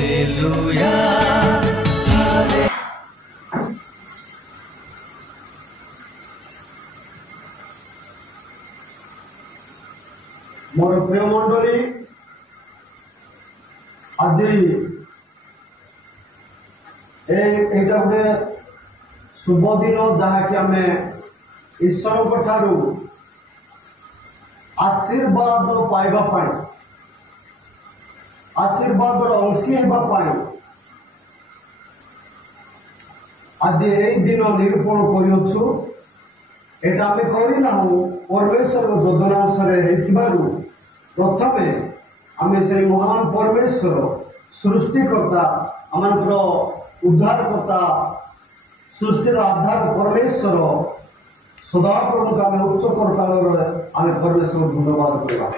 Hallelujah मोर प्रिय मंडली आज एटा गोटे शुभ दिन जहाँकि आम ईश्वर ठारू आशीर्वाद पाइबा आशीर्वाद अंशी होगापाई आज यही दिन निरूपण करूँ एटा आम करना परमेश्वर योजना अनुसार प्रथमे आम से महान परमेश्वर सृष्टिकर्ता आम उद्धारकर्ता सृष्टिर आधार परमेश्वर सदाप्रभु को आम उच्च करता आम परमेश्वर धन्यवाद करवा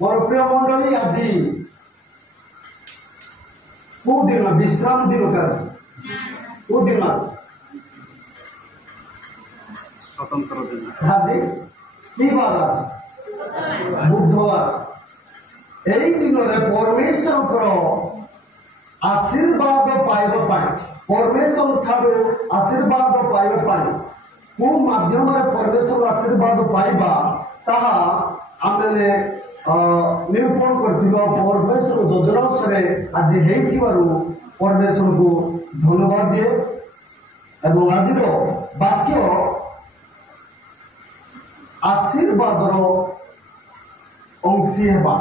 मोर प्रिय मंडली आज को दिन विश्राम दिन का को दिन स्वतंत्र दिन आज की बार आज बुधवार यही दिन में परमेश्वर आशीर्वाद पाइबा परमेश्वर ठारू आशीर्वाद पाइबा को माध्यम परमेश्वर आशीर्वाद पाइबा ताहा आमे निरूपण कर परमेश्वर योजना अनुसार आज परमेश्वर को धन्यवाद दिए एवं आज वाक्य आशीर्वाद अंशी हेबा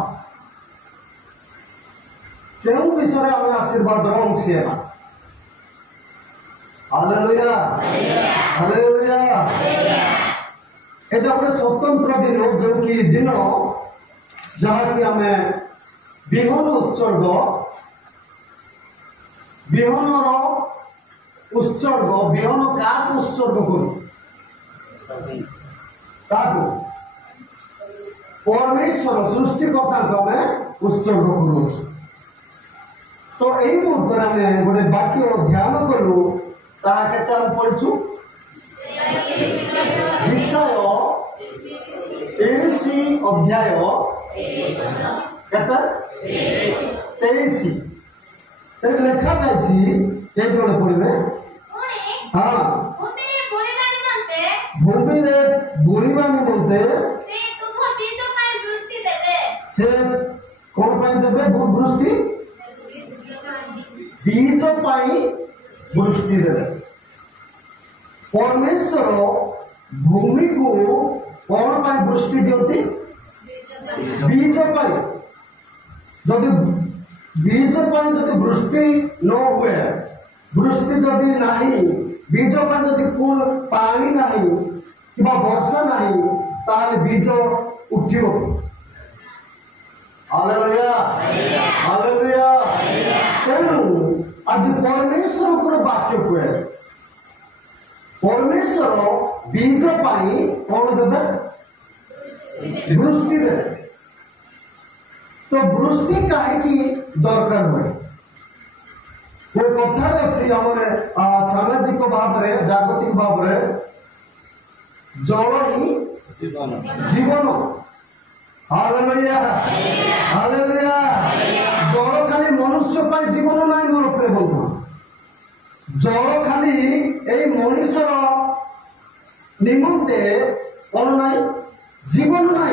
क्यों विषय आम आशीर्वाद अंशी हेबा हालेलुया हालेलुया एटा गोटे स्वतंत्र दिन जो कि दिन जहाँकि आम विहन उत्सर्ग विहनर उत्सर्ग विहन क्या उत्सर्ग कर परमेश्वर सृष्टिकर्ता आम उत्सर्ग करूँ तो यही मुहूर्त आम गोटे वाक्य ध्यान कलु ताकि पढ़ु जिसाय 23 अध्याय लेखा जाए पढ़े हाँ भूमि बुणवा निमंते से कौन देवे वृष्टि बीज वृष्टि देवे परमेश्वर भूमि को कौन वृष्टि दियंती बीज जदि बीज जदि वृष्टि न हुए वृष्टि जदि नहीं बीज जदि कौन पानी नहीं कि वर्षा नहीं ताले बीज उठिब हालेलुया हालेलुया तेणु आज परमेश्वर वाक्य कहे परमेश्वर बीज कौन देवे वृष्टि देवे तो वृष्टि कहीं दरकार हुए कोई कथा अच्छी आम सामाजिक भाव में जागतिक भाव में जल ही जीवन हालेलुया हालेलुया जल खाली मनुष्य पर जीवन ना मोर प्रिय बंधु जल खाली यही मनुष्यर निमंते कौन ना जीवन ना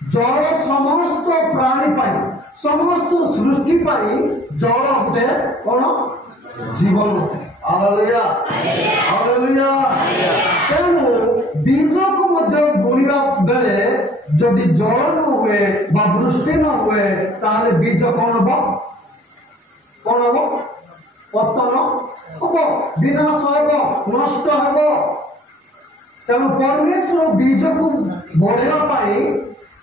जल समस्त प्राणी समस्त सृष्टि जल गोटे कौन जीवन हालेलुया हालेलुया तेणु बीज को बुणवा बेले जदि जल न हुए बा वृष्टि न हुए ताले बीज कौन हम पतन हम विनाश हम नष्ट हम तेणु परमेश्वर बीज को बढ़ाई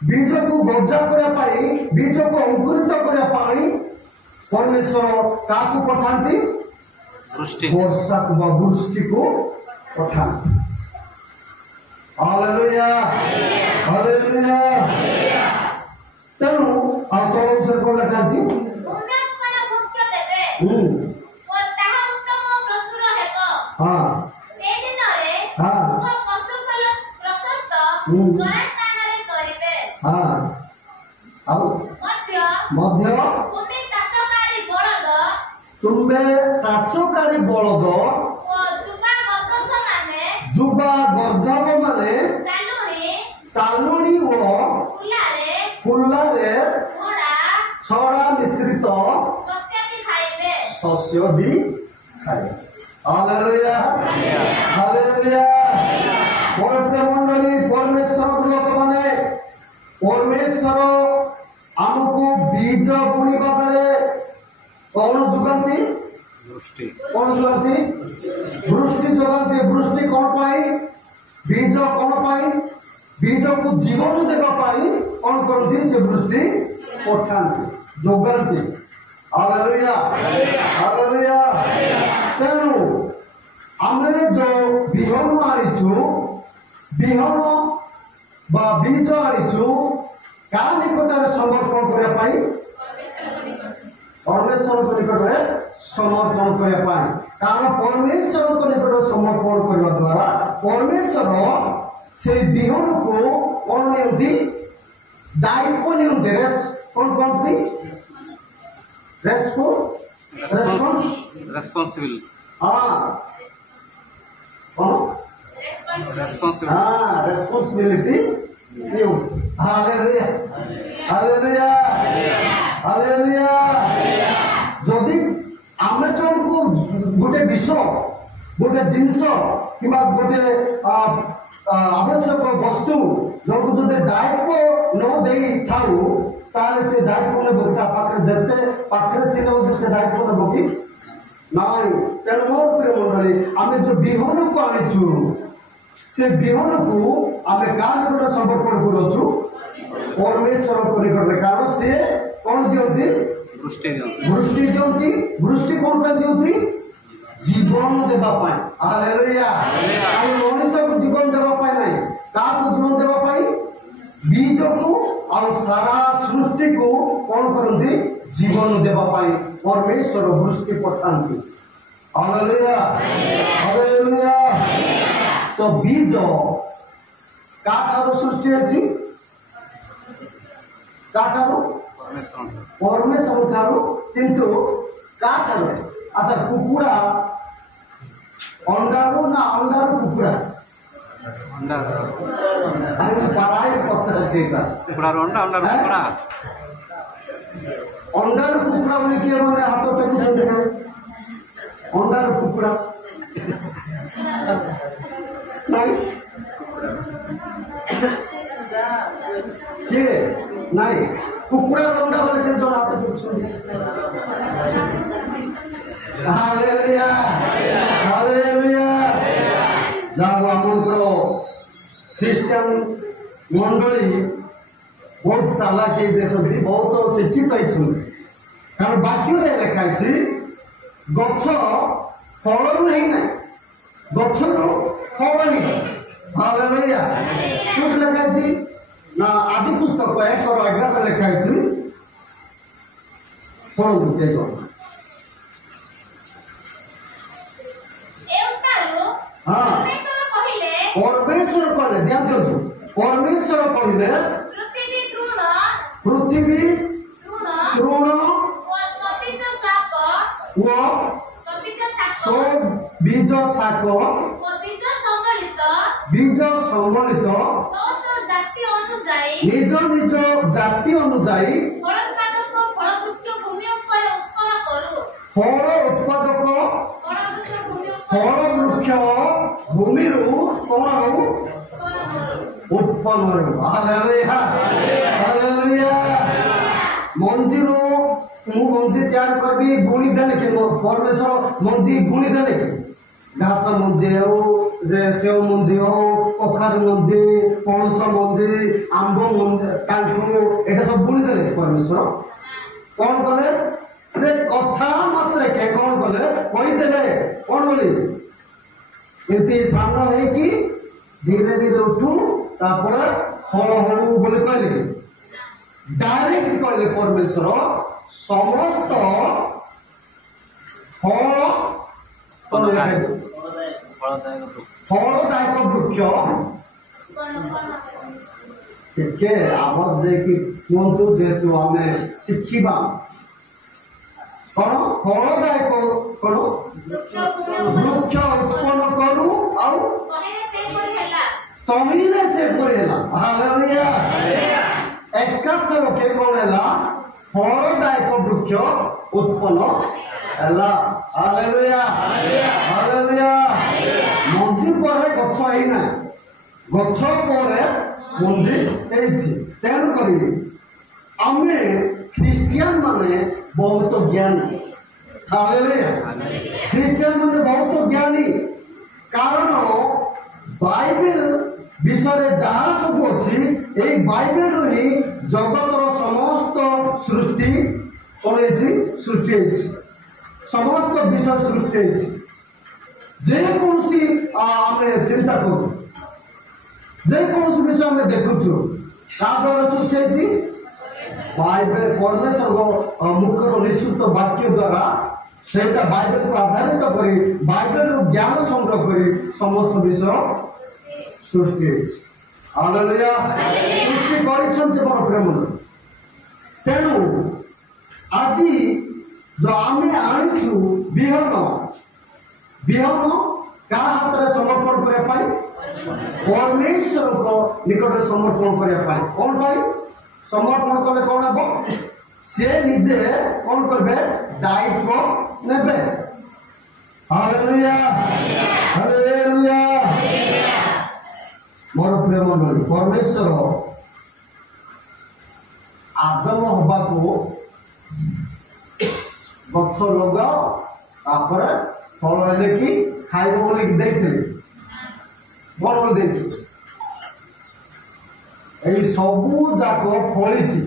बीज को गजा करने बीज को अंकुरित करने परमेश्वर क्या पठाती वर्षा को वृष्टि को पठाती हालेलुया हालेलुया तेणु आप तो से कौन लिखा जी हाँ ସେ ଦିନରେ हाँ ତୁମ ପଶୁଫଳ ପ୍ରଶସ୍ତ ସ୍ଥାନରେ କରିବେ। हाँ ଆଉ ମଧ୍ୟ ମଧ୍ୟ ତୁମେ ଚାଷକାରୀ ବଳଦ ତୁମେ ଚାଷକାରୀ ବଳଦ ଓ ଯୁବା ଗର୍ଦ୍ଧବମାନେ ଯୁବା ଗର୍ଦ୍ଧବ ମାନେ ଚାଲୁଣି ଓ କୁଲାରେ ଛଡ଼ା ମିଶ୍ରିତ ଶସ୍ୟ ବି ଖାଇବେ। Hallelujah hallelujah. ମୋର ପ୍ରିୟ ମଣ୍ଡଳୀ, ପରମେଶ୍ୱର ଲୋକମାନେ, ପରମେଶ୍ୱର ଆମକୁ ବୀଜ ବୁଣିବା ବେଳେ କଣ ଯୋଗାନ୍ତି? କଣ ଯୋଗାନ୍ତି? ବୃଷ୍ଟି ଯୋଗାନ୍ତି। ବୃଷ୍ଟି କଣ ପାଇଁ? ବୀଜ କଣ ପାଇଁ? ବୀଜକୁ ଜୀବନ ଦେବା ପାଇଁ କଣ କରନ୍ତି? ସେ ବୃଷ୍ଟି ପଠାନ୍ତି, ଯୋଗାନ୍ତି। Hallelujah hallelujah. ତେଣୁ ଆମେ ଯୋଉ ବିହନ ଆଣିଛୁ, ବିହନ ବା ବୀଜ ଆଣିଛୁ କାହା ନିକଟରେ ସମର୍ପଣ କରିବା ପାଇଁ? ପରମେଶ୍ୱରଙ୍କ ନିକଟରେ ସମର୍ପଣ କରିବା ପାଇଁ। କାରଣ ପରମେଶ୍ୱରଙ୍କ ନିକଟରେ ସମର୍ପଣ କରିବା ଦ୍ୱାରା ପରମେଶ୍ୱର ସେଇ ବିହନକୁ କଣ ନିଅନ୍ତି? ଦାୟିତ୍ୱ ନିଅନ୍ତି। କଣ କହନ୍ତି? ରେସ୍ପନ୍ସିବଲ୍। ହଁ କଣ? ରେସ୍ପନ୍ସିବିଲିଟି ନିଅନ୍ତି। Hallelujah hallelujah hallelujah. ଯଦି ଆମେ ଜଣକୁ ଗୋଟେ ବିଷୟ, ଗୋଟେ ଜିନିଷ କିମ୍ବା ଗୋଟେ ଆବଶ୍ୟକ ବସ୍ତୁ ଜଣକୁ ଯଦି ଦାୟିତ୍ୱ ନ ଦେଇଥାଉ, ତାହେଲେ ସେ ଦାୟିତ୍ୱ ନେବ ତା ପାଖରେ ଯେତେ ପାଖରେ ଥିଲେ ମଧ୍ୟ ସେ ଦାୟିତ୍ୱ ନେବ କି ନାଇଁ। ତେଣୁ ମୋର ପ୍ରିୟ ମଣ୍ଡଳୀ, ଆମେ ଯୋଉ ବିହନକୁ ଆଣିଛୁ, ସେ ବିହନକୁ ଆମେ କାହା ନିକଟରେ ସମର୍ପଣ କରୁଛୁ? ପରମେଶ୍ୱରଙ୍କ ନିକଟରେ। କାରଣ ସେ କଣ ଦିଅନ୍ତି? ବୃଷ୍ଟି ଦିଅନ୍ତି। ବୃଷ୍ଟି କଣ ପାଇଁ ଦିଅନ୍ତି? ଜୀବନ ଦେବା ପାଇଁ। ହାଲେଲୁୟା। ଆମେ ମଣିଷକୁ ଜୀବନ ଦେବା ପାଇଁ ନାହିଁ। କାହାକୁ ଜୀବନ ଦେବା ପାଇଁ? ବୀଜକୁ ଆଉ ସାରା ସୃଷ୍ଟିକୁ କଣ କରନ୍ତି? ଜୀବନ ଦେବା ପାଇଁ ପରମେଶ୍ୱର ବୃଷ୍ଟି ପଠାନ୍ତି। Hallelujah hallelujah. ତ ବୀଜ କାଠାରୁ ସୃଷ୍ଟି ହେଇଛି? କାଠାରୁ? ପରମେଶ୍ୱର ଠାରୁ। କିନ୍ତୁ କାଠାରୁ? ଆଚ୍ଛା, କୁକୁଡ଼ା ଅଣ୍ଡାରୁ ନା ଅଣ୍ଡାରୁ କୁକୁଡ଼ା? ଅଣ୍ଡାରୁ କୁକୁଡ଼ା ବୋଲି କିଏ ମାନେ ହାତ ଟେକୁଛନ୍ତି? କାହିଁ ଅଣ୍ଡାରୁ କୁକୁଡ଼ା ନାଇଁ କିଏ ନାଇଁ? କୁକୁଡ଼ା ଅଣ୍ଡା ବୋଲି କେତେ ଜଣ ହାତ ଟେକୁଛନ୍ତି? Hallelujah hallelujah. ଯାହା ଆମଙ୍କର ଖ୍ରୀଷ୍ଟିଆନ ମଣ୍ଡଳୀ ବହୁତ ଚାଲାକ ହେଇଯାଇଛନ୍ତି, ବହୁତ ଶିକ୍ଷିତ ହେଇଛନ୍ତି। କାରଣ ବାକ୍ୟରେ ଲେଖା ହେଇଛି ଗଛ ଫଳରୁ ହେଇନାହିଁ, ଗଛରୁ ଫଳ ହେଇଛି। ହାଲେଲୁୟା। କୋଉଠି ଲେଖା ହେଇଛି ନା ଆଦି ପୁସ୍ତକ 1:11 ଲେଖା ହେଇଛି। ଶୁଣନ୍ତୁ କିଏ ଜଣ? ପରମେଶ୍ୱର କହିଲେ, ଧ୍ୟାନ ଦିଅନ୍ତୁ, ପରମେଶ୍ୱର କହିଲେ ପୃଥିବୀ ତୃଣ ଓ ବୀଜ ଶାକ, ବୀଜ ସମ୍ବଳିତ ନିଜ ନିଜ ଜାତି ଅନୁଯାୟୀ ଫଳ ଉତ୍ପାଦକ ଫଳ ବୃକ୍ଷ ଭୂମିରୁ କଣ ହଉ? ଉତ୍ପନ୍ନ ହେଉ। Hallelujah hallelujah. ମଞ୍ଜିରୁ ମୁଁ ମଞ୍ଜି ତିଆରି କରିବି, ବୁଣି ଦେଲେ କି? ପରମେଶ୍ୱର ମଞ୍ଜି ବୁଣି ଦେଲେ କି? ଘାସ ମଞ୍ଜି ହଉ, ଯେ ସେଓ ମଞ୍ଜି ହଉ, କଖାରୁ ମଞ୍ଜି, ପଣସ ମଞ୍ଜି, ଆମ୍ବ ମଞ୍ଜି, କାଣ୍ଠୁ, ଏଇଟା ସବୁ ବୁଣି ଦେଲେ ପରମେଶ୍ୱର। କଣ କଲେ? ସେ କଥା ମାତ୍ରକେ କଣ କଲେ? କହିଦେଲେ କଣ ବୋଲି? ଏମିତି ସାନ ହେଇକି ଧୀରେ ଧୀରେ ଉଠୁ, ତାପରେ ଫଳ ହଉ ବୋଲି କହିଲେ କି? ଡାଇରେକ୍ଟ କହିଲେ ପରମେଶ୍ୱର ସମସ୍ତ ଫଳ ଫଳଦାୟକ ବୃକ୍ଷ ଟିକେ ଆବାଜ ଦେଇକି କୁହନ୍ତୁ, ଯେହେତୁ ଆମେ ଶିଖିବା। କଣ ଫଳଦାୟକ କଣ ବୃକ୍ଷ ଉତ୍ପନ୍ନ କରୁ ଆଉ ତହିଁରେ ସେପରି ହେଲା। ହାଲେଲୁୟା। ଏକାଥରକେ କଣ ହେଲା? ଫଳଦାୟକ ବୃକ୍ଷ ଉତ୍ପନ୍ନ ହେଲା। Hallelujah hallelujah. ମଞ୍ଜି ପରେ ଗଛ ହେଇନାହିଁ, ଗଛ ପରେ ମଞ୍ଜି ହେଇଛି। ତେଣୁକରି ଆମେ ଖ୍ରୀଷ୍ଟିଆନ ମାନେ ବହୁତ ଜ୍ଞାନୀ। ହାଲେଲୁୟା। ଖ୍ରୀଷ୍ଟିଆନ ମାନେ ବହୁତ ଜ୍ଞାନୀ, କାରଣ ବାଇବେଲ ବିଷୟରେ ଯାହା ସବୁ ଅଛି, ଏଇ ବାଇବେଲରୁ ହିଁ ଜଗତର ସମସ୍ତ ସୃଷ୍ଟି କଣ ହେଇଛି? ସୃଷ୍ଟି ହେଇଛି। ସମସ୍ତ ବିଷୟ ସୃଷ୍ଟି ହେଇଛି। ଯେକୌଣସି ଆମେ ଚିନ୍ତା କରୁ, ଯେକୌଣସି ବିଷୟ ଆମେ ଦେଖୁଛୁ, ତା ଦ୍ୱାରା ସୃଷ୍ଟି ହେଇଛି ବାଇବେଲ। ପରମେଶ୍ୱରଙ୍କ ମୁଖର ନିଶ୍ଚିତ ବାକ୍ୟ ଦ୍ୱାରା ସେଇଟା ବାଇବେଲକୁ ଆଧାରିତ କରି, ବାଇବେଲରୁ ଜ୍ଞାନ ସଂଗ୍ରହ କରି ସମସ୍ତ ବିଷୟ ସୃଷ୍ଟି ହେଇଛି। ହାଲେଲୁୟା। ସୃଷ୍ଟି କରିଛନ୍ତି ମୋର ପ୍ରେମ। ତେଣୁ ଆଜି ଯୋଉ ଆମେ ଆଣିଛୁ ବିହନ, ବିହନ କାହା ହାତରେ ସମର୍ପଣ କରିବା ପାଇଁ? ପରମେଶ୍ୱରଙ୍କ ନିକଟରେ ସମର୍ପଣ କରିବା ପାଇଁ। କଣ ପାଇଁ? ସମର୍ପଣ କଲେ କଣ ହବ? ସେ ନିଜେ କଣ କରିବେ? ଦାୟିତ୍ୱ ନେବେ। Hallelujah hallelujah. ମୋର ପ୍ରିୟ ମଣ୍ଡଳୀ, ପରମେଶ୍ୱର ଆଦମ ହବାକୁ ଗଛ ଲଗାଅ, ତାପରେ ଫଳ ହେଲେ କି ଖାଇବ ବୋଲି ଦେଇଥିଲେ। କଣ ବୋଲି ଦେଇଥିଲେ? ଏଇ ସବୁ ଯାକ ଫଳିଛି,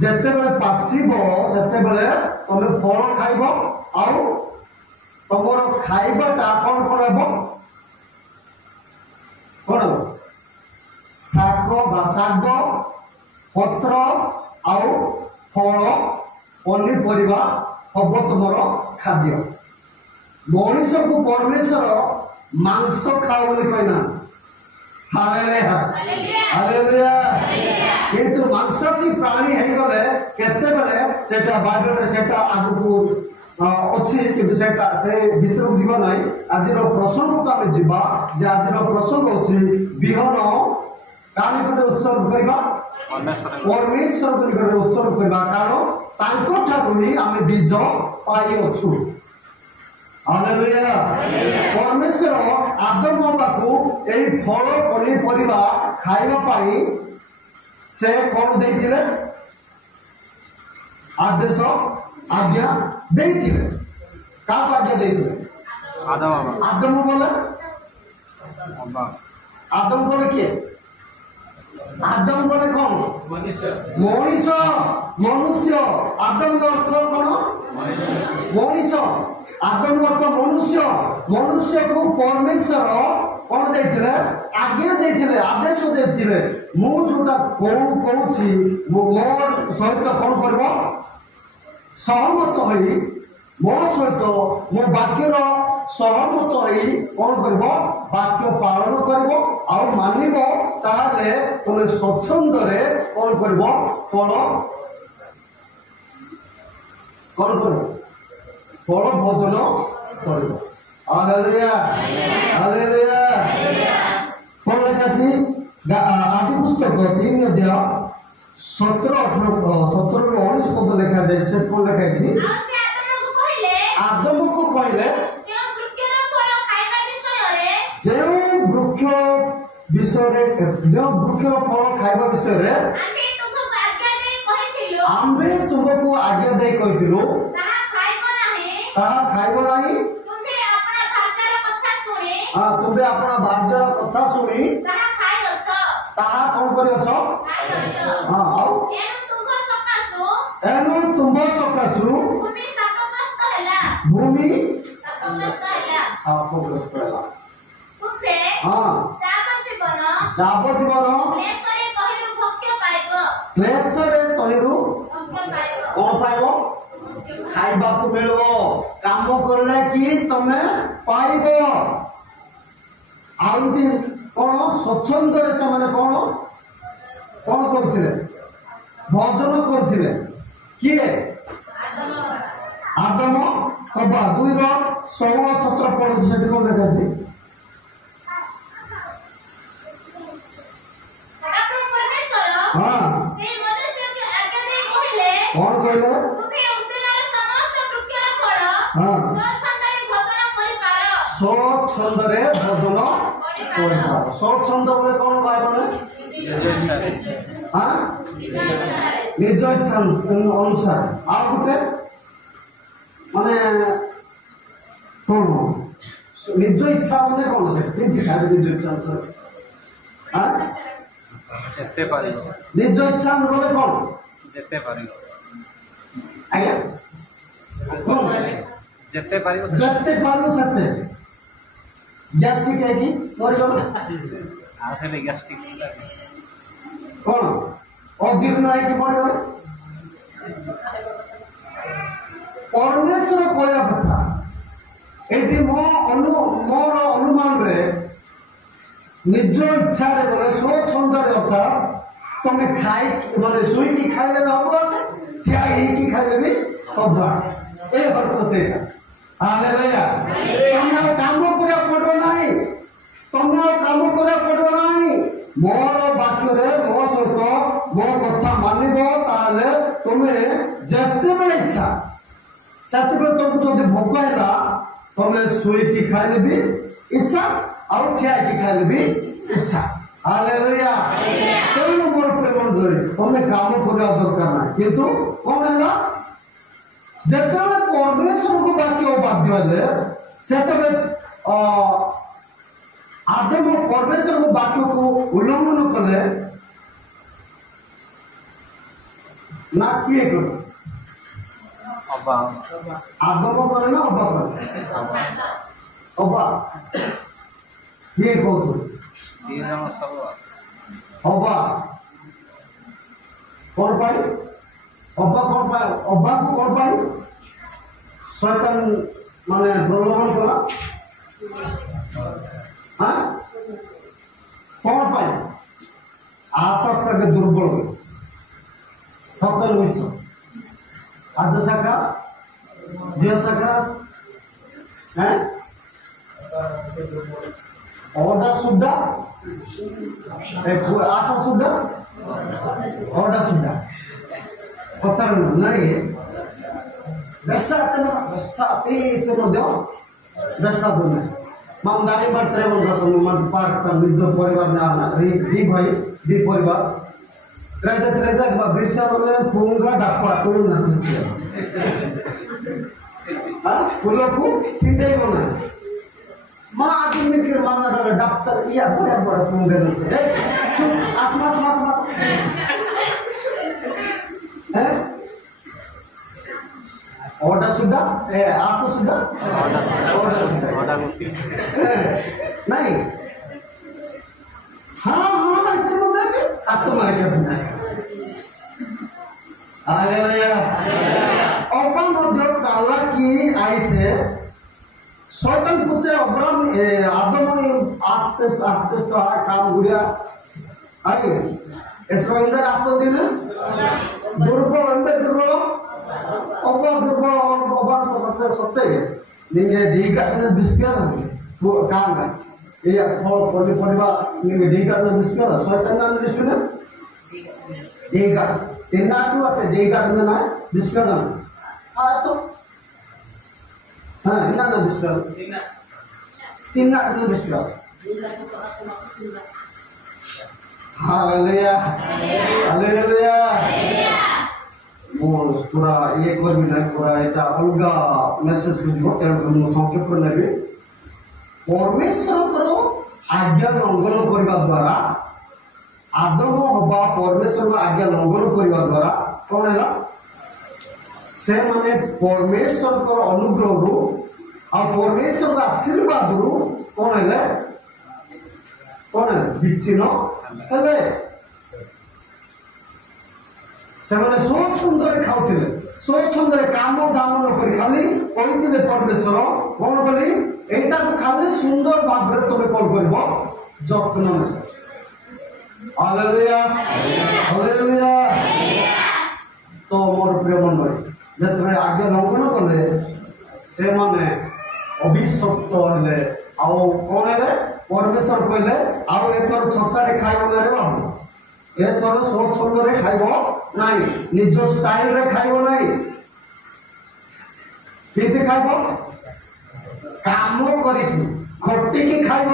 ଯେତେବେଳେ ପାଚିବ ସେତେବେଳେ ତମେ ଫଳ ଖାଇବ, ଆଉ ତମର ଖାଇବାଟା କଣ କଣ ହେବ? କଣ ହେବ? ଶାଗ ବା ଶାଗ, ପତ୍ର ଆଉ ଫଳ, ପନିପରିବା ହବ ତୁମର ଖାଦ୍ୟ। ମଣିଷକୁ ପରମେଶ୍ୱର ମାଂସ ଖାଅ ବୋଲି କହିନାହାନ୍ତି। Hallelujah hallelujah. କିନ୍ତୁ ମାଂସାଶୀ ପ୍ରାଣୀ ହେଇଗଲେ କେତେବେଳେ ସେଟା ବାଇବେଲରେ ସେଟା ଆଗକୁ ଅଛି, କିନ୍ତୁ ସେଟା ସେ ଭିତରକୁ ଯିବା ନାହିଁ। ଆଜିର ପ୍ରସଙ୍ଗକୁ ଆମେ ଯିବା, ଯେ ଆଜିର ପ୍ରସଙ୍ଗ ଅଛି ବିହନ କାହା ନିକଟରେ ଉତ୍ସର୍ଗ କରିବା? ପରମେଶ୍ୱରଙ୍କ ନିକଟରେ ଉତ୍ସର୍ଗ କରିବା, କାରଣ ତାଙ୍କ ଠାରୁ ହିଁ ଆମେ ବୀଜ ପାଇଅଛୁ। ହାଲେଲୁୟା। ପରମେଶ୍ୱର ଆଦମ ହବାକୁ ଏଇ ଫଳ ପନିପରିବା ଖାଇବା ପାଇଁ ସେ କଣ ଦେଇଥିଲେ? ଆଦେଶ ଆଜ୍ଞା ଦେଇଥିଲେ। କାହାକୁ ଆଜ୍ଞା ଦେଇଥିଲେ? ଆଦମ ବୋଲେ ଆଦମ ବୋଲେ କିଏ? ଆଦମ ବୋଲେ କଣ? ମଣିଷ ମନୁଷ୍ୟ। ଆଦମର ଅର୍ଥ କଣ? ମଣିଷ। ଆଦମ ଅର୍ଥ ମନୁଷ୍ୟ। ମନୁଷ୍ୟକୁ ପରମେଶ୍ୱର କଣ ଦେଇଥିଲେ? ଆଜ୍ଞା ଦେଇଥିଲେ, ଆଦେଶ ଦେଇଥିଲେ। ମୁଁ ଯୋଉଟା କହୁଛି ମୋ ସହିତ କଣ କରିବ? ସହମତ ହୋଇ ମୋ ସହିତ ମୋ ବାକ୍ୟର ସହମତ ହୋଇ କଣ କରିବ? ବାକ୍ୟ ପାଳନ କରିବ ଆଉ ମାନିବ, ତାହେଲେ ତମେ ସ୍ୱଚ୍ଛନ୍ଦରେ କଣ କରିବ? ଫଳ କଣ କରିବ? ଫଳ ଭୋଜନ କରିବ। Hallelujah hallelujah. କଣ ଲେଖା ଅଛି? ଆଦି ପୁସ୍ତକ 3:17-19 ପଦ ଲେଖାଯାଏ। ସେ କଣ ଲେଖା ଅଛି? ଆଦମକୁ କହିଲେ ଯେଉଁ ବୃକ୍ଷ ବିଷୟରେ, ଯେଉଁ ବୃକ୍ଷର ଫଳ ଖାଇବା ବିଷୟରେ ଆମେ ତୁମକୁ ଆଜ୍ଞା ଦେଇ କହିଥିଲୁ, ତାହା ଖାଇବ ନାହିଁ। ତୁମେ ଆପଣ ଭାର୍ଯ୍ୟାର କଥା ଶୁଣି ତାହା କଣ କରିଅଛ? ଆଉ ଏଣୁ ତୁମ ସକାଶୁ ଭୂମି ଶାପଗ୍ରସ୍ତ ହେଲା। ଯାବଜୀବନ କ୍ଲେଶରେ ତହିଁରୁ କଣ ପାଇବ? ଖାଇବାକୁ ମିଳିବ। କାମ କଲେ କି ତମେ ପାଇବ। आउटी कौन स्वच्छंद से कौन कौन करथिले भजन करथिले किए आदम हवा 2:16-17 पढ़ से कौन देखा जी हाँ कौन कहले हाँ स्वच्छंदरे भजन कर स्वच्छंद बोले कौन बाइबल हाँ निज इच्छा अनुसार आ गोटे माने कौन निज इच्छा माने कौन से किंती खाए निज इच्छा अनुसार हाँ जेते पारिबो निज इच्छा बोले कौन जेते पारिबो आज्ञा कौन जेते पारिबो सत्य गैस्ट्रिक है कि मोर गल आसे गैस्ट्रिक कौन अजीर्ण है कि मोर गल परमेश्वर कहया कथा एटी मोर अनुमान रे निज इच्छा रे बोले स्वच्छंद रे अर्थात तुम खाई माने सुई की खाइले ना हबो ठिया की खाइले भी हबो ए अर्थ से हालेलुया तुम काम करिया पड़ो नाही तुम काम करिया पड़ो नाही मोर वाक्य रे मो सहित मो कथा मानिबो ताले तुमे जते बेले इच्छा सत्य बेले तुमको जदि भोक हैला तुमे सुई की खाइले भी इच्छा और ठिया की खाइले भी इच्छा हालेलुया तेरे मोर प्रेम धरे तुमे काम करिया दरकार ना किंतु कोन हैला जेतेबेले परमेश्वर को वाक्य बाध्य हेले सेतेबेले आदम परमेश्वर को वाक्य को उल्लंघन कले ना किए कर अबा आदम करे ना अबा करे अबा किए कहतो तीन जन सब अबा कौन पाई अबा कौन पाई अबा को कौन पाई शैतान माने प्रलोभन कला हाँ कौन पाई आशास करके दुर्बल हुई सतल हुई आज शाखा दियो शाखा हैं ओडा सुद्धा आशा सुद्धा ओडा सुद्धा पत्थर नहीं व्यस्ता ते चलो दो व्यस्ता बोलना मामदारी बर्तरे बोल रहा हूँ मत पार्ट का मित्र परिवार में आना दी भाई दी परिवार रेजत विश्वा बोले पूंगा डापा करूँ ना किसके हाँ पुलों को चिंते बोलना माँ आदमी में फिर माना डर डाप चल ये बड़ा बड़ा पूंगे लोग चुप आत्मा हैं ऑर्डर सुद्धा आशा सुद्धा ऑर्डर नहीं हाँ इच्छा बोलते आप तो मारे क्या बना हालेलुया अपन मध्य चाला की आई से शैतान पूछे अब्राहम आदम आस्ते तो काम गुड़िया आगे इसको अंदर आपको दिन दुर्बल अंदर दुर्बल अब्बा दुर्बल अब्बा तो सत्य है निंगे दीका बिस्किया वो काम का ये फल परिवा निंगे दीका बिस्किया शैतान ना बिस्किया दीका तिन्ना तो अटे दीका ना बिस्किया ना हाँ तो हाँ इन्ना ना बिस्किया तिन्ना तो बिस्किया हालेलुया हालेलुया वो पूरा एक बार भी नहीं पूरा इतना अलगा मैसेज बुझो तेरे को संकेत पर लगे परमेश्वर करो आज्ञा लंघन करने द्वारा आदम हवा परमेश्वर आज्ञा लंघन करने द्वारा कौन है से माने परमेश्वर को अनुग्रह रू और परमेश्वर का आशीर्वाद रू कौन है विच्छिन्न हेले ସେମାନେ ସ୍ୱଚ୍ଛନ୍ଦରେ ଖାଉଥିଲେ, ସ୍ୱଚ୍ଛନ୍ଦରେ କାମ ଦାମ ନ କରି ଖାଲି କହିଥିଲେ ପରମେଶ୍ୱର କଣ କଲି ଏଇଟାକୁ ଖାଲି ସୁନ୍ଦର ଭାବରେ ତମେ କଣ କରିବ ଯତ୍ନ ନେବ। Hallelujah hallelujah. ତ ମୋର ପ୍ରିୟ ମଣ୍ଡଳୀ ଯେତେବେଳେ ଆଜ୍ଞା ଲଙ୍ଘନ କଲେ ସେମାନେ ଅଭିଶପ୍ତ ହେଲେ। ଆଉ କଣ ହେଲେ ପରମେଶ୍ୱର କହିଲେ ଆଉ ଏଥର ଛଚାରେ ଖାଇବ ନା ରେ ବାବୁ, ଏଥର ସ୍ୱଚ୍ଛନ୍ଦରେ ଖାଇବ ନାହିଁ, ନିଜ ଷ୍ଟାଇଲରେ ଖାଇବ ନାହିଁ। କେମିତି ଖାଇବ? କାମ କରିକି ଖଟିକି ଖାଇବ।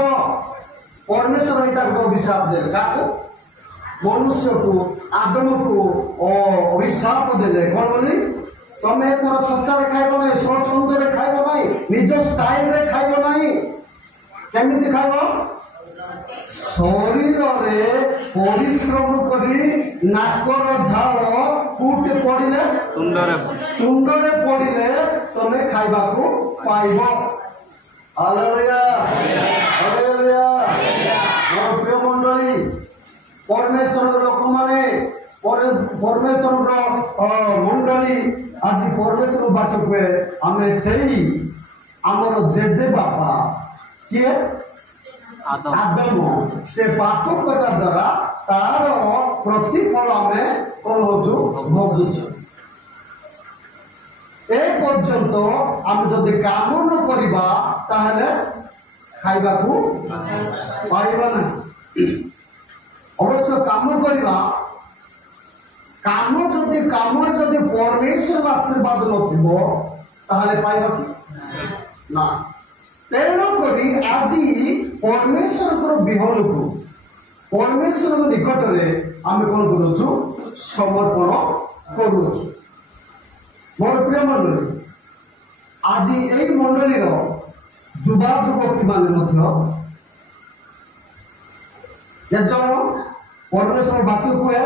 ପରମେଶ୍ୱର ଏଇଟାକୁ ଅଭିଶାପ ଦେଲେ କାହାକୁ? ମନୁଷ୍ୟକୁ ଆଦମକୁ ଅଭିଶାପ ଦେଲେ କଣ ବୋଲି ତମେ ଏଥର ଛଚାରେ ଖାଇବ ନାହିଁ, ସ୍ୱଚ୍ଛନ୍ଦରେ ଖାଇବ ନାହିଁ, ନିଜ ଷ୍ଟାଇଲରେ ଖାଇବ ନାହିଁ। କେମିତି ଖାଇବ? ଶରୀରରେ ପରିଶ୍ରମ କରି ନାକର ଝାଳ କୋଉଠି ପଡ଼ିଲେ ତୁଣ୍ଡରେ ପଡ଼ିଲେ ତମେ ଖାଇବାକୁ ପାଇବ। Hallelujah hallelujah. ମୋର ପ୍ରିୟ ମଣ୍ଡଳୀ ପରମେଶ୍ୱରର ଲୋକମାନେ ପରମେଶ୍ୱରର ମଣ୍ଡଳୀ ଆଜି ପରମେଶ୍ୱର ବାଟକୁ ଆମେ ସେଇ ଆମର ଜେଜେ ବାପା କିଏ ଆଦମ ସେ ପାପ କରିବା ଦ୍ୱାରା ତାର ପ୍ରତିଫଳ ଆମେ କଣ ହଉଛୁ ଭୋଗୁଛୁ। ଏ ପର୍ଯ୍ୟନ୍ତ ଆମେ ଯଦି କାମ ନ କରିବା ତାହେଲେ ଖାଇବାକୁ ପାଇବା ନାହିଁ। ଅବଶ୍ୟ କାମ କରିବା, କାମରେ ଯଦି ପରମେଶ୍ୱର ଆଶୀର୍ବାଦ ନଥିବ ତାହେଲେ ପାଇବା କି ନା। ତେଣୁକରି ଆଜି ପରମେଶ୍ୱରଙ୍କର ବିହନକୁ ପରମେଶ୍ୱରଙ୍କ ନିକଟରେ ଆମେ କଣ କରୁଛୁ? ସମର୍ପଣ କରୁଅଛୁ। ମୋର ପ୍ରିୟ ମଣ୍ଡଳୀ ଆଜି ଏଇ ମଣ୍ଡଳୀର ଯୁବା ଯୁବତୀ ମାନେ ମଧ୍ୟ କେତେଜଣ ପରମେଶ୍ୱର ବାକ୍ୟ କୁହେ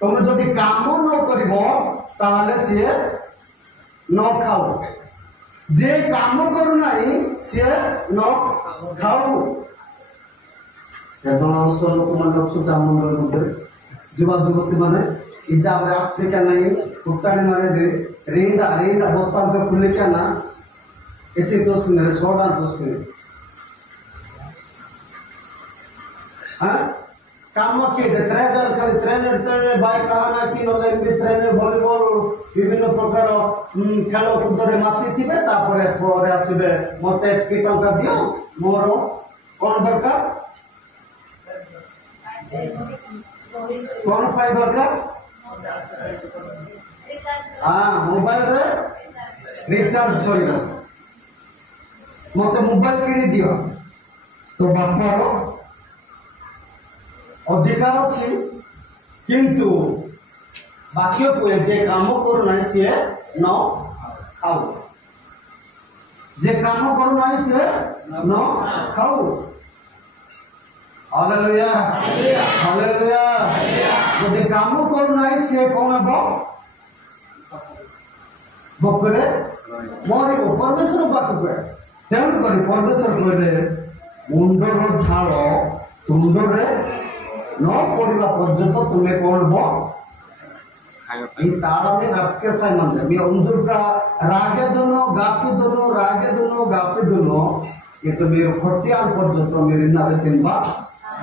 ତମେ ଯଦି କାମ ନ କରିବ ତାହେଲେ ସିଏ ନ ଖାଉ, ଯେ କାମ କରୁନାହିଁ ସିଏ ନ ଖାଉ। କେତେଜଣ ଲୋକମାନେ ଅଛନ୍ତି ଆମ ମଣ୍ଡଳୀ ମଧ୍ୟରେ ଯୁବା ଯୁବତୀ ମାନେ ହିଜାବରେ ଆସିବେ क्या नहीं उठाने मारे रेंडा बोताम पे खुले क्या ना एचे तो उसमें सोडा तो उसमें हाँ काम किए ट्रेनर बाइक कहना कि नले ट्रेनर भॉलीबॉल विभिन्न प्रकार खेल कूदरे माति थिबे तापरे परे आसीबे मते एतकी टंका दियो मोर कोन दरकार कोन फाइ दरकार हाँ मोबाइल रे रिचार्ज सरीला मते मोबाइल किनी दियो तो बापार अधिकार अच्छी किंतु बाकी कुए जे काम करूना सी न खाऊ, जे काम करूना सी न खाऊ। Hallelujah hallelujah. यदि काम करूना सी कौन हम भोकरे मरिब परमेश्वर पाखक तेणुक परमेश्वर कहले मुंडर झाड़ तुंडरे न पड़ा पर्यंत तुम्हें कौन हो ताड़ने राकेश मी अंजुर का रागे दोनों गापी दोनों ये तो मेरे खटियान पर्यंत मेरे नारे तिनबा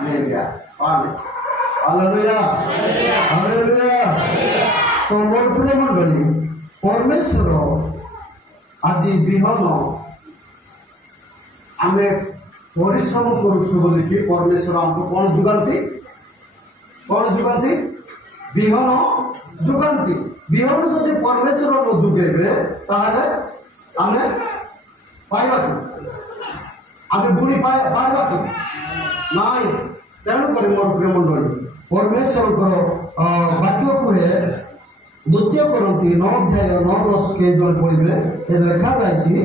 ले गया हालेलुया हालेलुया। तो मोर प्रिय मंडली परमेश्वर आज विहन आमे परिश्रम करुछु बोली कि परमेश्वर हमको कौन जुगांती विहन जुगांती। विहन जदि परमेश्वर न जुगेबे ताहले आमे पाइबा कि आमे बुणी पाइबा कि नाई। तेणु कर मोर प्रिय मंडली परमेश्वर वाक्य कहे 2 Corinthians 9 अध्याय 9-10 के जन पढ़िबे लेखा जायछि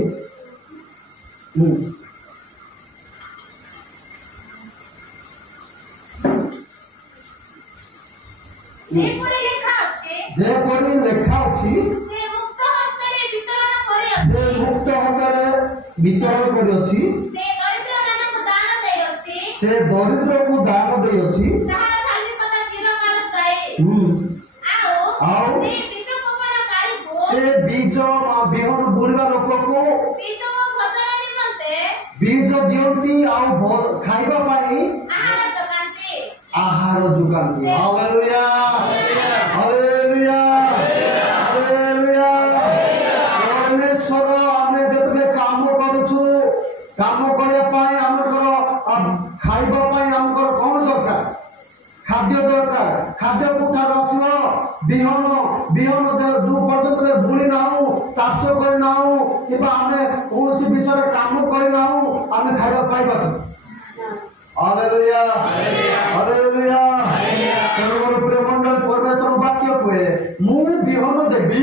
जेपरि लेखा अछि से मुक्त हस्ତରେ वितरण करि अछि से दरिद्र को दान देइ अछि ଦିଅନ୍ତି ଆଉ ଖାଇବା ପାଇଁ ଆହାର ଯୋଗାନ୍ତି। Hallelujah hallelujah hallelujah. ପରମେଶ୍ୱର ଆମେ ଯେତେବେଳେ କାମ କରୁଛୁ, କାମ କରିବା ପାଇଁ ଆମଙ୍କର ଖାଇବା ପାଇଁ ଆମଙ୍କର କଣ ଦରକାର? ଖାଦ୍ୟ ଦରକାର। ଖାଦ୍ୟ କୋଠାରୁ ଆସିବ? ବିହନ ଯୋଉ ପର୍ଯ୍ୟନ୍ତ ବୁଣି ନାହୁଁ, ଚାଷ କରି ନାହୁଁ, କିମ୍ବା ଆମେ କୌଣସି ବିଷୟରେ କାମ କରି ନାହୁଁ, ଆମେ ଖାଇବା ପାଇବା କି? Hallelujah hallelujah. ତେଣୁକରି ପ୍ରିୟ ମଣ୍ଡଳୀ, ପରମେଶ୍ୱର ବାକ୍ୟ କୁହେ, ମୁଁ ବିହନ ଦେବି,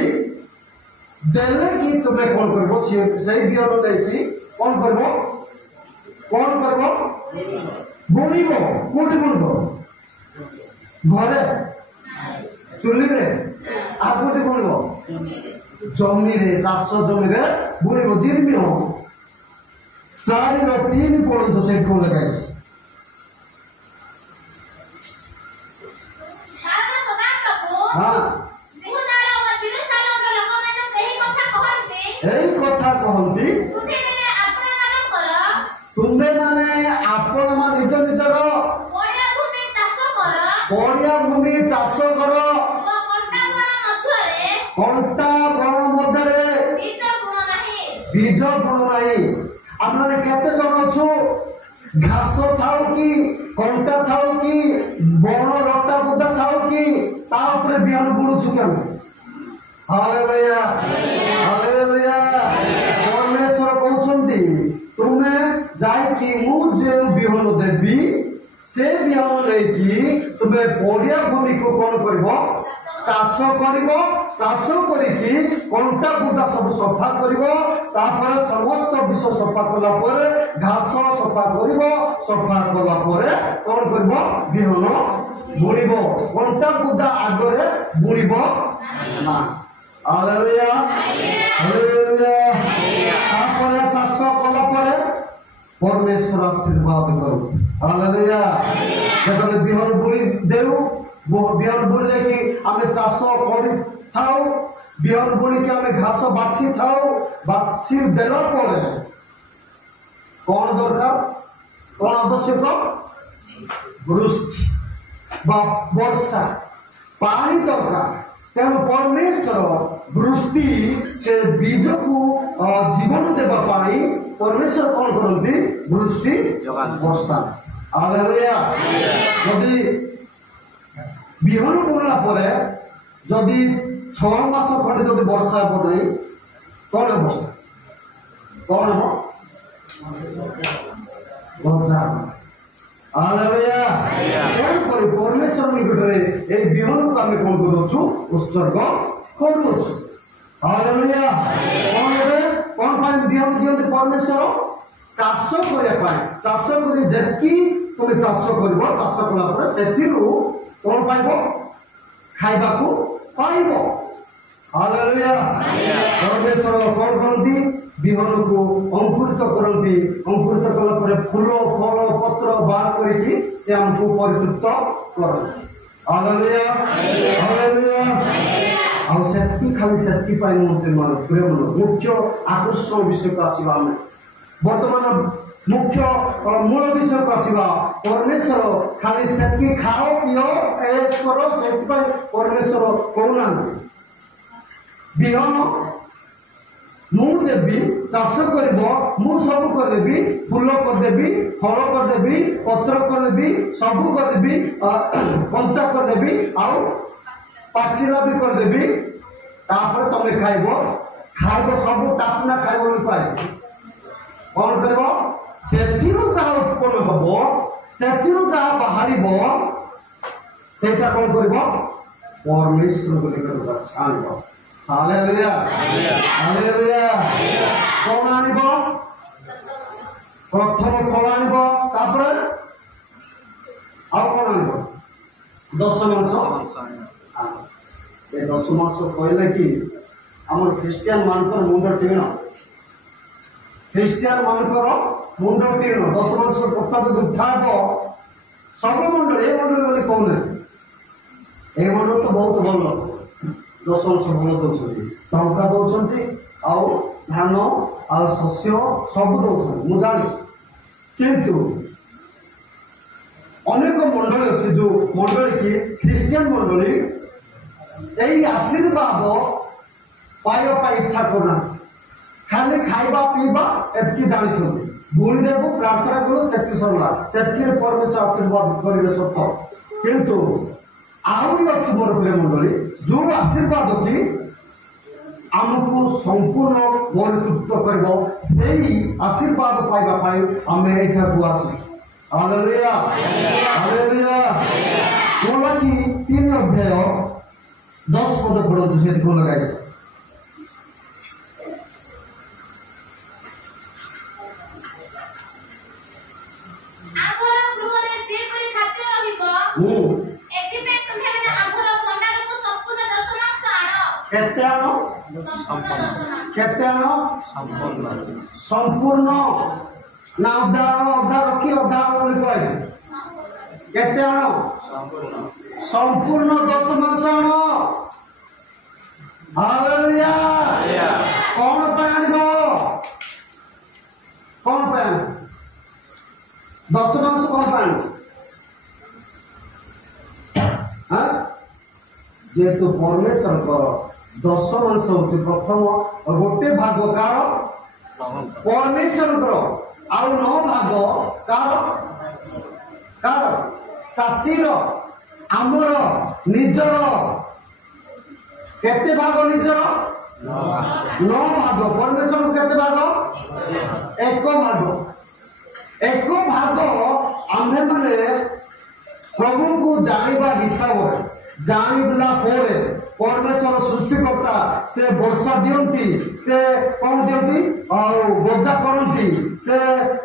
ଦେଲେ କି ତୁମେ କଣ କରିବ? ସେଇ ବିହନ ନେଇକି କଣ କରିବ? ବୁଣିବ। କୋଉଠି ବୁଣିବ? ଘରେ, ଚୁଲିରେ, ଆଉ କୋଉଠି ବୁଣିବ? ଜମିରେ, ଚାଷ ଜମିରେ ବୁଣିବ। ଜିର୍ମିୟ 4:3 ପଢନ୍ତୁ, ସେଇଠି କଣ ଲେଖା ଅଛି? ଏଇ କଥା କହନ୍ତି, ତୁମେ ମାନେ ଆପଣ ନିଜ ନିଜର ପଡ଼ିଆ ଭୂମି ଚାଷ କର, କଣ୍ଟା ବଣ ମଧ୍ୟରେ ବୀଜ ବୁଣ ନାହିଁ। ଆମେ କେତେ ଜଣ ଅଛୁ? ଘାସ ଥାଉ କି, କଣ୍ଟା ଥାଉ କି, ବଣ ଲଟା ବୁଦା ଥାଉ କି, ତା ଉପରେ ବିହନ ବୁଣୁଛୁ କି ଆମେ? Hallelujah hallelujah. ପରମେଶ୍ୱର କହୁଛନ୍ତି, ତୁମେ ଯାଇକି ମୁଁ ଯେଉଁ ବିହନ ଦେବି, ସେ ବିହନ ନେଇକି ତୁମେ ପଡ଼ିଆ ଭୂମିକୁ କଣ କରିବ? ଚାଷ କରିବ। ଚାଷ କରିକି କଣ୍ଟା ବୁଦା ସବୁ ସଫା କରିବ। ତାପରେ ସମସ୍ତ ବିଷ ସଫା କଲା ପରେ ଘାସ ସଫା କରିବ। ସଫା କଲା ପରେ କଣ କରିବ? ବିହନ ବୁଣିବ। କଣ୍ଟା ବୁଦା ଆଗରେ ବୁଣିବ ନା। Hallelujah hallelujah. ତାପରେ ଚାଷ କଲା ପରେ ପରମେଶ୍ୱର ଆଶୀର୍ବାଦ କରନ୍ତି। ହାଲେଲୁୟା। ଯେତେବେଳେ ବିହନ ବୁଣି ଦେଉ, ବିହନ ବୁଣି ଦେଇକି ଆମେ ଚାଷ କରିଥାଉ, ବିହନ ବୁଣିକି ଆମେ ଘାସ ବାଛି ଥାଉ। ବାଛି ଦେଲା ପରେ କଣ ଦରକାର? କଣ ଆବଶ୍ୟକ? ବୃଷ୍ଟି ବା ବର୍ଷା, ପାଣି ଦରକାର। ତେଣୁ ପରମେଶ୍ୱର ବୃଷ୍ଟି, ସେ ବୀଜକୁ ଜୀବନ ଦେବା ପାଇଁ ପରମେଶ୍ୱର କଣ କରନ୍ତି? ବୃଷ୍ଟି ବର୍ଷା। ହାଲେଲୁୟା। ଯଦି ବିହନ ବୁଣିଲା ପରେ ଯଦି 6 ମାସ ଖଣ୍ଡେ ଯଦି ବର୍ଷା ହେବ ନାହିଁ, କଣ ହେବ? ଗଜା। ହାଲେଲୁୟା। କଣ କରି ପରମେଶ୍ୱର ନିକଟରେ ଏଇ ବିହନକୁ ଆମେ କଣ କରୁଛୁ? ଉତ୍ସର୍ଗ କରୁଛୁ। ହାଲେଲୁୟା। କଣ ଏବେ କଣ ପାଇଁ ବିହନ ଦିଅନ୍ତି ପରମେଶ୍ୱର? ଚାଷ କରିବା ପାଇଁ। ଚାଷ କରି ଯେତିକି ତୁମେ ଚାଷ କରିବ, ଚାଷ କଲା ପରେ ସେଥିରୁ କଣ ପାଇବ? ଖାଇବାକୁ ପାଇବ। ହାଲେଲୁୟା। ପରମେଶ୍ୱର କଣ କରନ୍ତି? ବିହନକୁ ଅଙ୍କୁରିତ କରନ୍ତି। ଅଙ୍କୁରିତ କଲା ପରେ ଫୁଲ, ଫଳ, ପତ୍ର ବାହାର କରିକି ସେ ଆମକୁ ପରିତୃପ୍ତ କରନ୍ତି। Hallelujah hallelujah. ଆଉ ସେତିକି ପାଇଁ ମୁଖ୍ୟ ଆକର୍ଷଣ ବିଷୟକୁ ଆସିବା। ଆମେ ବର୍ତ୍ତମାନ ମୁଖ୍ୟ ମୂଳ ବିଷୟକୁ ଆସିବା। ପରମେଶ୍ୱର ଖାଲି ସେତିକି ଖାଅ ପିଅ ଏସ୍ କର, ସେଥିପାଇଁ ପରମେଶ୍ୱର କହୁନାହାନ୍ତି। ବିହନ ମୁଁ ଦେବି, ଚାଷ କରିବ, ମୁଁ ସବୁ କରିଦେବି, ଫୁଲ କରିଦେବି, ଫଳ କରିଦେବି, ପତ୍ର କରିଦେବି, ସବୁ କରିଦେବି, କଞ୍ଚା କରିଦେବି, ଆଉ ପାଚିଲା ବି କରିଦେବି। ତାପରେ ତମେ ଖାଇବ ସବୁ ଟାପନା ଖାଇବ ବୋଲି ପାଇବ। କଣ କରିବ? ସେଥିରୁ ଯାହା ଉତ୍ପନ୍ନ ହବ, ସେଥିରୁ ଯାହା ବାହାରିବ, ସେଇଟା କଣ କରିବ? ପରମେଶ୍ୱରଙ୍କ ନିକଟକୁ ଆଣିବ। Hallelujah hallelujah. କଣ ଆଣିବ? ପ୍ରଥମ ଫଳ ଆଣିବ, ତାପରେ ଆଉ କଣ ଆଣିବ? 10 ମାସ। ଏ 10 ମାସ କହିଲେ କି ଆମର ଖ୍ରୀଷ୍ଟିଆନ ମାନଙ୍କର ମୁଣ୍ଡ ଟିଣ। ଖ୍ରୀଷ୍ଟିଆନ ମାନଙ୍କର ମୁଣ୍ଡ ଟିଣ। 10 ମାସ କଥା ଯଦି ଉଠାବ, ସବୁ ମଣ୍ଡଳ, ଏ ମଣ୍ଡଳ ବୋଲି କହୁନାହାନ୍ତି, ଏ ମଣ୍ଡଳ ତ ବହୁତ ଭଲ। 10 ମାସ ଭଲ ଦଉଛନ୍ତି, ଟଙ୍କା ଦଉଛନ୍ତି, ଆଉ ଧାନ ଆଉ ଶସ୍ୟ ସବୁ ଦଉଛନ୍ତି, ମୁଁ ଜାଣିଛି। किंतु अनेक मंडली अच्छे जो मंडली की ख्रीस्टियन मंडली यही आशीर्वाद पाइबा इच्छा करना खाली खाइबा पीबा एतकी जानी बुणी देव प्रार्थना करो सेतकी सरला सेतकी परमेश्वर आशीर्वाद करेंगे सत किंतु आहरी अच्छी मोर प्रिय मंडली जो आशीर्वाद की आमको संपूर्ण परितृप्त कर आशीर्वाद पाइबा आम यहाँ आसु हालेलुया हालेलुया मोला कि 3 अध्याय 10 पद पढ़तु से कौन लगाई संपूर्ण ना अधा अधा रखी अधा कहते संपूर्ण 10 मास आण हालेलुया कौन पे आनिबो कौन पे 10 मास कौन पे आनिबो हां जेतु परमेश्वर को 10 मास होती प्रथम गोटे भाग कार परमेश्वर आउ 9 भाग कार चाषीर आमर निजर केते भाग निजर 9 भाग परमेश्वर केते भाग एक भाग आम्हे माने प्रभु को जानिबा हिसाब जानिबला पोरे परमेश्वर सृष्टिकर्ता से वर्षा दियंती से कौन दियंती और बोझा करती से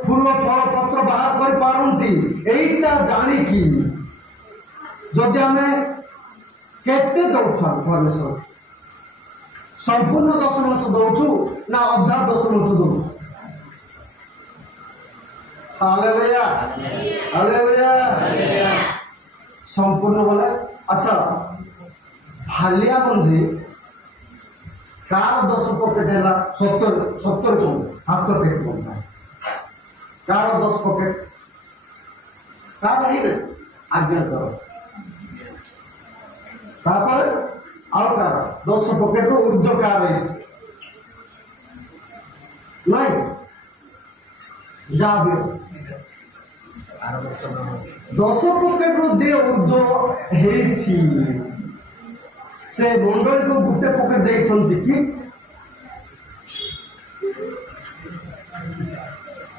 फूल फल पत्र बाहर कर पारंती एटा जानी की जदि हमें केते दउछा परमेश्वर संपूर्ण 10 मास दउछु ना अधा 10 मास दउछु हालेलुया हालेलुया संपूर्ण बोले अच्छा भालिया मंजी कार 10 पॉकेट है 70 हाथ पेट पड़ता है कार 10 पॉकेट कार है आज्ञा करो तापर आउ कार 10 पॉकेट ऊर्ध्व कार है नहीं जाबे 10 पॉकेट जे ऊर्ध्व है से मंडल को गुटे पॉकेट देखछंती कि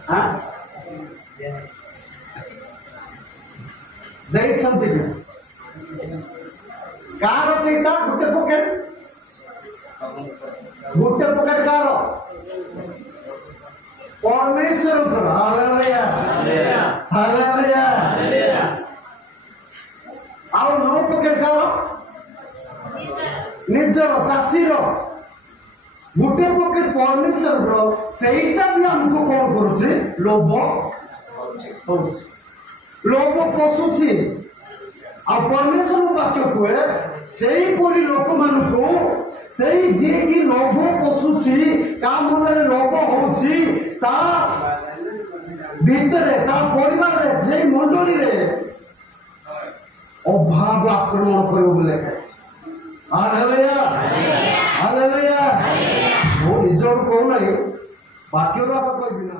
हां देखछंती कि कार सेटा गुटे पॉकेट कार परमेश्वर कर हालेलुया हालेलुया आउ 9 पॉकेट कार निजर चाषीर गोटे पॉकेट परमेश्वर सहीटा भी हमको कौन करुचे लोभ लोभ पशुची आ परमेश्वर वाक्य कहे से लोक मान को से जी की लोभ पशुची का मन में लोभ होची ता भीतरे ता परिवार रे से मंडली रे अभाव आक्रमण करियो बोले कहछि हालेलुया हालेलुया वो निजर को नहीं बाक्य कहबी ना।